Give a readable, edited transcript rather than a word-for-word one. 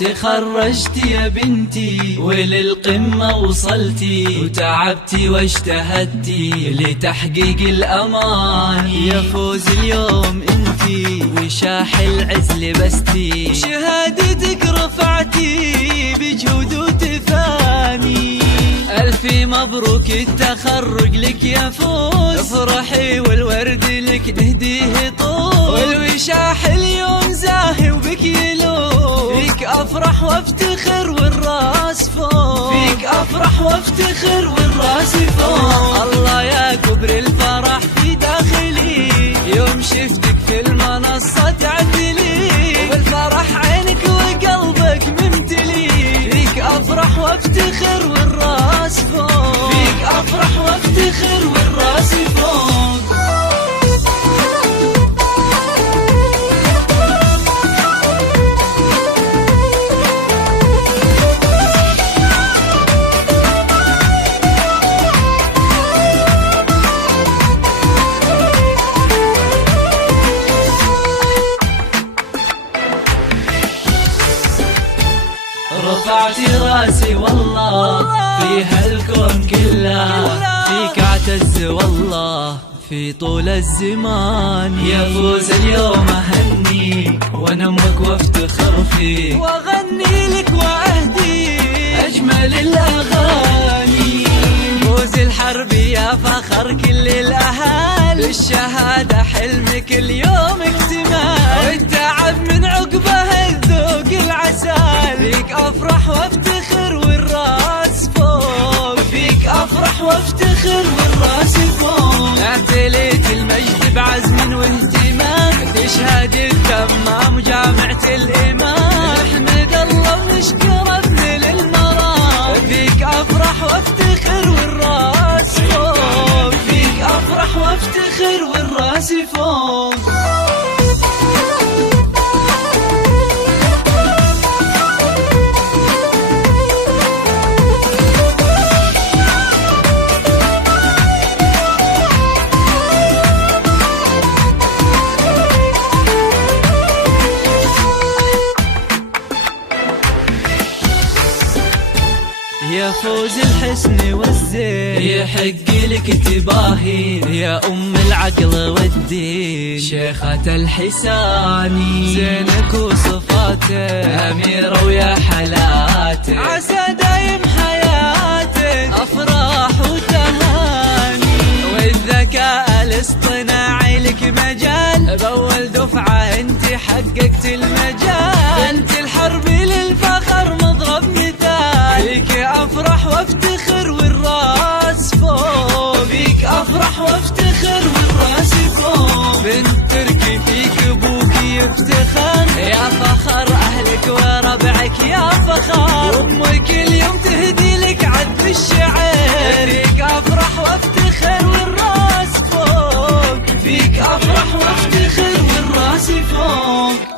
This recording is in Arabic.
تخرجتي يا بنتي وللقمة وصلتي، وتعبتي واجتهدتي لتحقيق الأمان. يا فوز اليوم انتي وشاح العز لبستي، شهادتك رفعتي بجهود وتفاني. ألف مبروك التخرج لك يا فوز، افرحي والورد لك نهديه طول، والوشاح اليوم زاهي وبك يلوح. فيك أفرح وافتخر والراس فوق، فيك أفرح وافتخر والراس فوق. الله يا كبر الفرح في داخلي، يوم شفتك في المنصة تعدلي، وبالفرح عينك وقلبك ممتلي. فيك أفرح وافتخر والراس فوق، فيك أفرح وافتخر والراس فوق. رفعتي راسي والله في هالكون كله، فيك اعتز والله في طول الزمان. يا فوز اليوم اهني وانمك وافتخر فيك، واغني لك واهدي اجمل الاغاني. فوز الحرب يا فخر كل الاهالي، الشهاده حلمك اليوم اكتمال، والتعب من عقبه الذوق العسل. فيك افرح وافتخر والراس فوق، فيك افرح وافتخر والراس فوق. اعتليت المجد بعزم واهتمام، تشهد التمام وجامعة الامام. نحمد الله ونشكر ابن للمرام، فيك افرح وافتخر والراس فوق، فيك افرح وافتخر والراس فوق. يا فوز الحسن والزين يحق لك تباهي، يا أم العقل والدين شيخة الحساني. زينك وصفاته أميرة ويا حلاته، عسى دايم حياتك أفراح وتهاني. والذكاء الاصطناعي لك مجال، بأول دفعة انت حققت المجال. بنت الحرب للفخر مضرب مثال، فيك أفرح وافتخر والراس فوق، فيك أفرح وافتخر والراس فوق. بنت تركي فيك أبوك يفتخر، يا فخر أهلك وربعك يا فخر. أمك اليوم تهدي لك عذب الشعر، فيك أفرح وافتخر والراس فوق، فيك أفرح وافتخر والراس فوق.